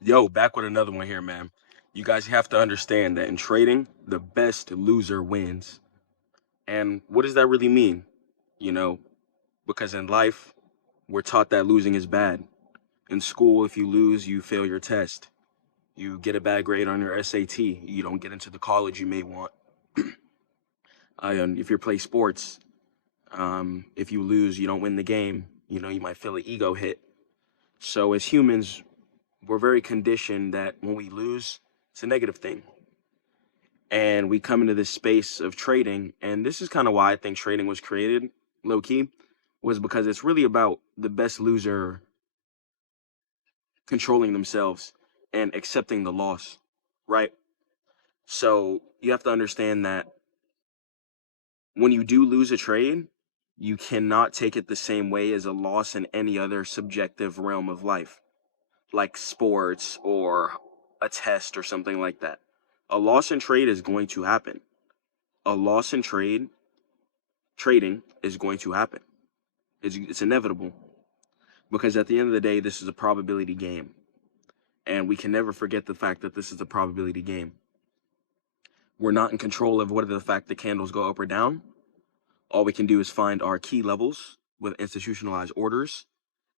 Yo, back with another one here, man. You guys have to understand that in trading, the best loser wins. And what does that really mean? You know, because in life, we're taught that losing is bad. In school, if you lose, you fail your test. You get a bad grade on your SAT. You don't get into the college you may want. If you play sports, if you lose, you don't win the game. You might feel an ego hit. So as humans, we're very conditioned that when we lose, it's a negative thing. And we come into this space of trading, and this is kind of why I think trading was created, low key, was because it's really about the best loser controlling themselves and accepting the loss, right? So you have to understand that when you do lose a trade, you cannot take it the same way as a loss in any other subjective realm of life, like sports or a test or something like that. A loss in trade is going to happen. A loss in trading is going to happen. It's inevitable, because at the end of the day, this is a probability game, and we can never forget the fact that this is a probability game. We're not in control of whether the fact the candles go up or down. All we can do is find our key levels with institutionalized orders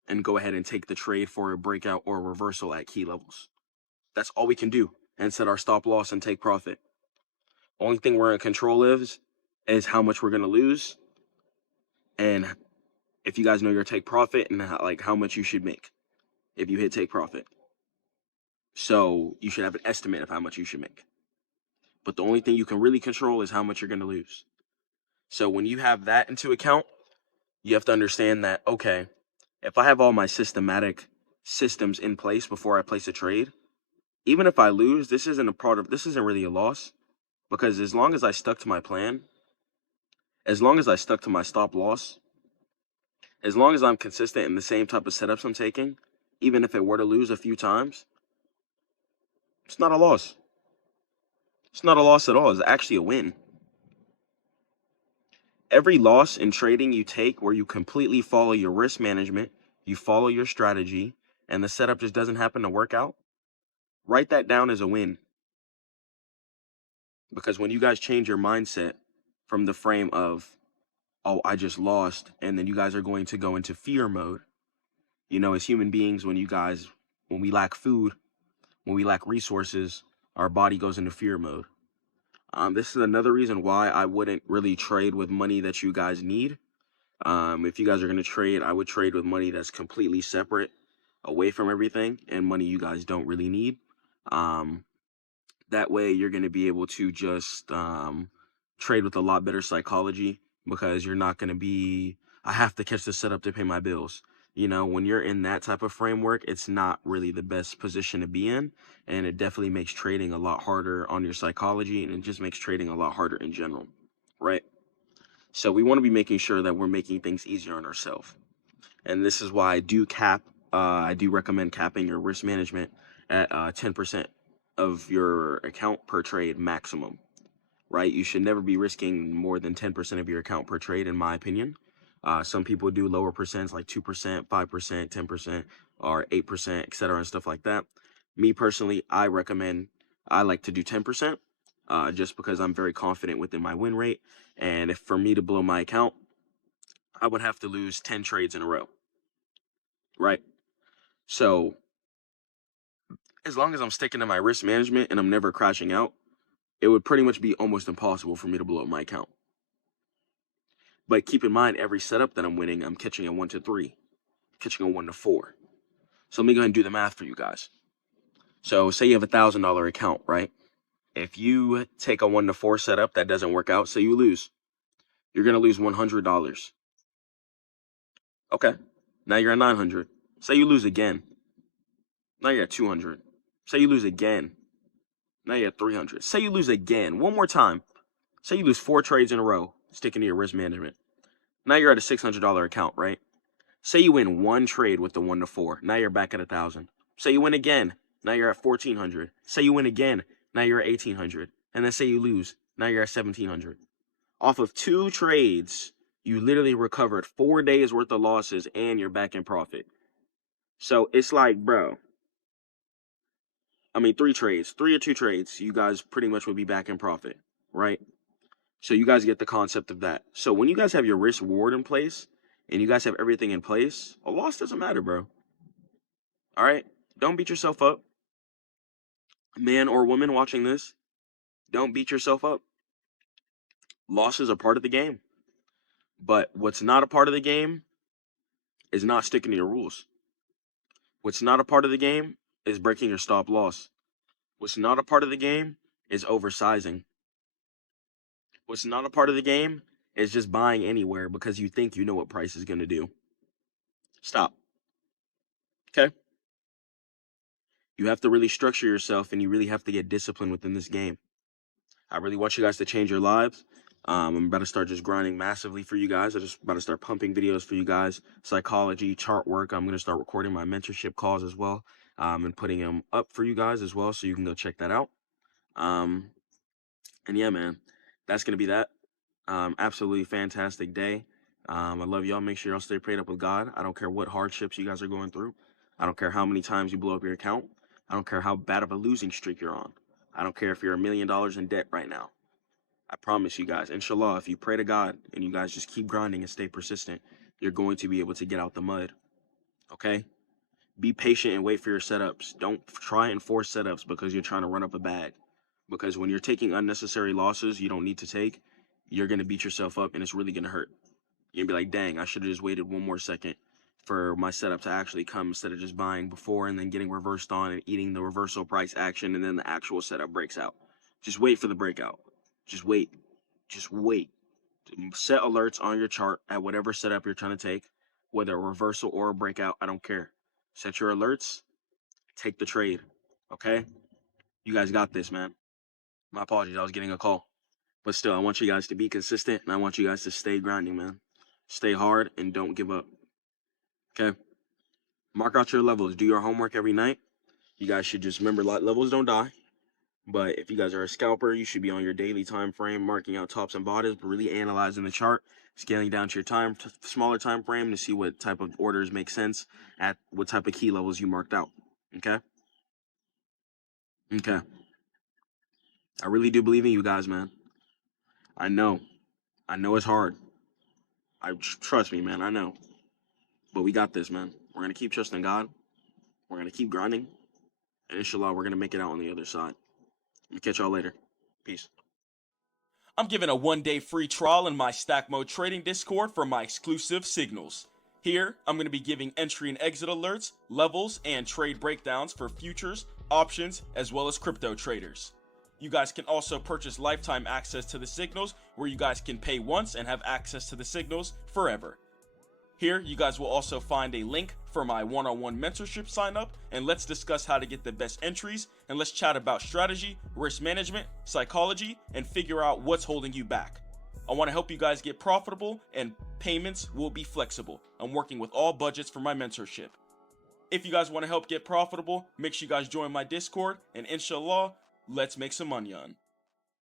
and go ahead and take the trade for a breakout or a reversal at key levels. That's all we can do, and set our stop loss and take profit. Only thing we're in control of is how much we're going to lose, and if you guys know your take profit, and how much you should make if you hit take profit. So you should have an estimate of how much you should make. But the only thing you can really control is how much you're going to lose. So when you have that into account, you have to understand that, okay, if I have all my systematic systems in place before I place a trade, even if I lose, this isn't really a loss, because as long as I stuck to my plan, as long as I stuck to my stop loss, as long as I'm consistent in the same type of setups I'm taking, even if it were to lose a few times, it's not a loss. It's not a loss at all. It's actually a win. Every loss in trading you take where you completely follow your risk management, you follow your strategy, and the setup just doesn't happen to work out, write that down as a win. Because when you guys change your mindset from the frame of, oh, I just lost, and then you guys are going to go into fear mode. As human beings, when we lack food, when we lack resources, our body goes into fear mode. This is another reason why I wouldn't really trade with money that you guys need. If you guys are going to trade, I would trade with money that's completely separate, away from everything, and money you guys don't really need. Um, that way, you're going to be able to just trade with a lot better psychology, because you're not going to be, I have to catch the setup to pay my bills. When you're in that type of framework, it's not really the best position to be in, and it definitely makes trading a lot harder on your psychology, and it just makes trading a lot harder in general, right? So we want to be making sure that we're making things easier on ourselves. And this is why I do recommend capping your risk management at 10% of your account per trade maximum, right? You should never be risking more than 10% of your account per trade, in my opinion. Some people do lower percents like 2%, 5%, 10%, or 8%, etc., and stuff like that. Me personally, I like to do 10%, just because I'm very confident within my win rate. And if for me to blow my account, I would have to lose 10 trades in a row, right? So as long as I'm sticking to my risk management and I'm never crashing out, it would pretty much be almost impossible for me to blow up my account. But keep in mind, every setup that I'm winning, I'm catching a 1 to 3, catching a 1 to 4. So let me go ahead and do the math for you guys. So say you have $1,000 account, right? If you take a 1 to 4 setup that doesn't work out, say you lose, you're going to lose $100. Okay, now you're at 900. Say you lose again. Now you're at 200. Say you lose again. Now you're at 300. Say you lose again. One more time. Say you lose 4 trades in a row, sticking to your risk management. Now you're at a $600 account, right? Say you win one trade with the 1 to 4. Now you're back at 1,000. Say you win again. Now you're at 1,400. Say you win again. Now you're at 1,800. And then say you lose. Now you're at 1,700. Off of 2 trades, you literally recovered 4 days worth of losses, and you're back in profit. So it's like, bro, 3 trades, 3 or 2 trades, you guys pretty much would be back in profit, right? So you guys get the concept of that. So when you guys have your risk reward in place and you guys have everything in place, a loss doesn't matter, bro. All right? Don't beat yourself up. Man or woman watching this, don't beat yourself up. Losses are part of the game. But what's not a part of the game is not sticking to your rules. What's not a part of the game is breaking your stop loss. What's not a part of the game is oversizing. What's not a part of the game is just buying anywhere because you think you know what price is going to do. Stop. Okay? You have to really structure yourself and you really have to get disciplined within this game. I really want you guys to change your lives. I'm about to start just grinding massively for you guys. I'm just about to start pumping videos for you guys. Psychology, chart work. I'm going to start recording my mentorship calls as well, and putting them up for you guys as well, so you can go check that out. And yeah, man, that's going to be that. Absolutely fantastic day. I love y'all. Make sure y'all stay prayed up with God. I don't care what hardships you guys are going through. I don't care how many times you blow up your account. I don't care how bad of a losing streak you're on. I don't care if you're $1 million in debt right now. I promise you guys, inshallah, if you pray to God and you guys just keep grinding and stay persistent, you're going to be able to get out the mud. Okay? Be patient and wait for your setups. Don't try and force setups because you're trying to run up a bag. Because when you're taking unnecessary losses you don't need to take, you're going to beat yourself up and it's really going to hurt. You're going to be like, dang, I should have just waited 1 more second for my setup to actually come instead of just buying before and then getting reversed on and eating the reversal price action and then the actual setup breaks out. Just wait for the breakout. Just wait. Just wait. Set alerts on your chart at whatever setup you're trying to take, whether a reversal or a breakout, I don't care. Set your alerts, take the trade, okay? You guys got this, man. My apologies, I was getting a call. But still, I want you guys to be consistent, and I want you guys to stay grinding, man. Stay hard and don't give up, okay? Mark out your levels. Do your homework every night. You guys should just remember, levels don't die. But if you guys are a scalper, you should be on your daily time frame, marking out tops and bottoms, but really analyzing the chart, scaling down to your smaller time frame to see what type of orders make sense at what type of key levels you marked out. Okay? Okay. I really do believe in you guys, man. I know. I know it's hard. Trust me, man. I know. But we got this, man. We're going to keep trusting God. We're going to keep grinding. And inshallah, we're going to make it out on the other side. Let me catch y'all later. Peace. I'm giving a 1-day free trial in my StackMODE trading Discord for my exclusive signals. Here, I'm going to be giving entry and exit alerts, levels, and trade breakdowns for futures, options, as well as crypto traders. You guys can also purchase lifetime access to the signals, where you guys can pay once and have access to the signals forever. Here, you guys will also find a link for my one-on-one mentorship sign up, and let's discuss how to get the best entries, and let's chat about strategy, risk management, psychology, and figure out what's holding you back. I want to help you guys get profitable, and payments will be flexible. I'm working with all budgets for my mentorship. If you guys want to help get profitable, make sure you guys join my Discord, and inshallah, let's make some money on.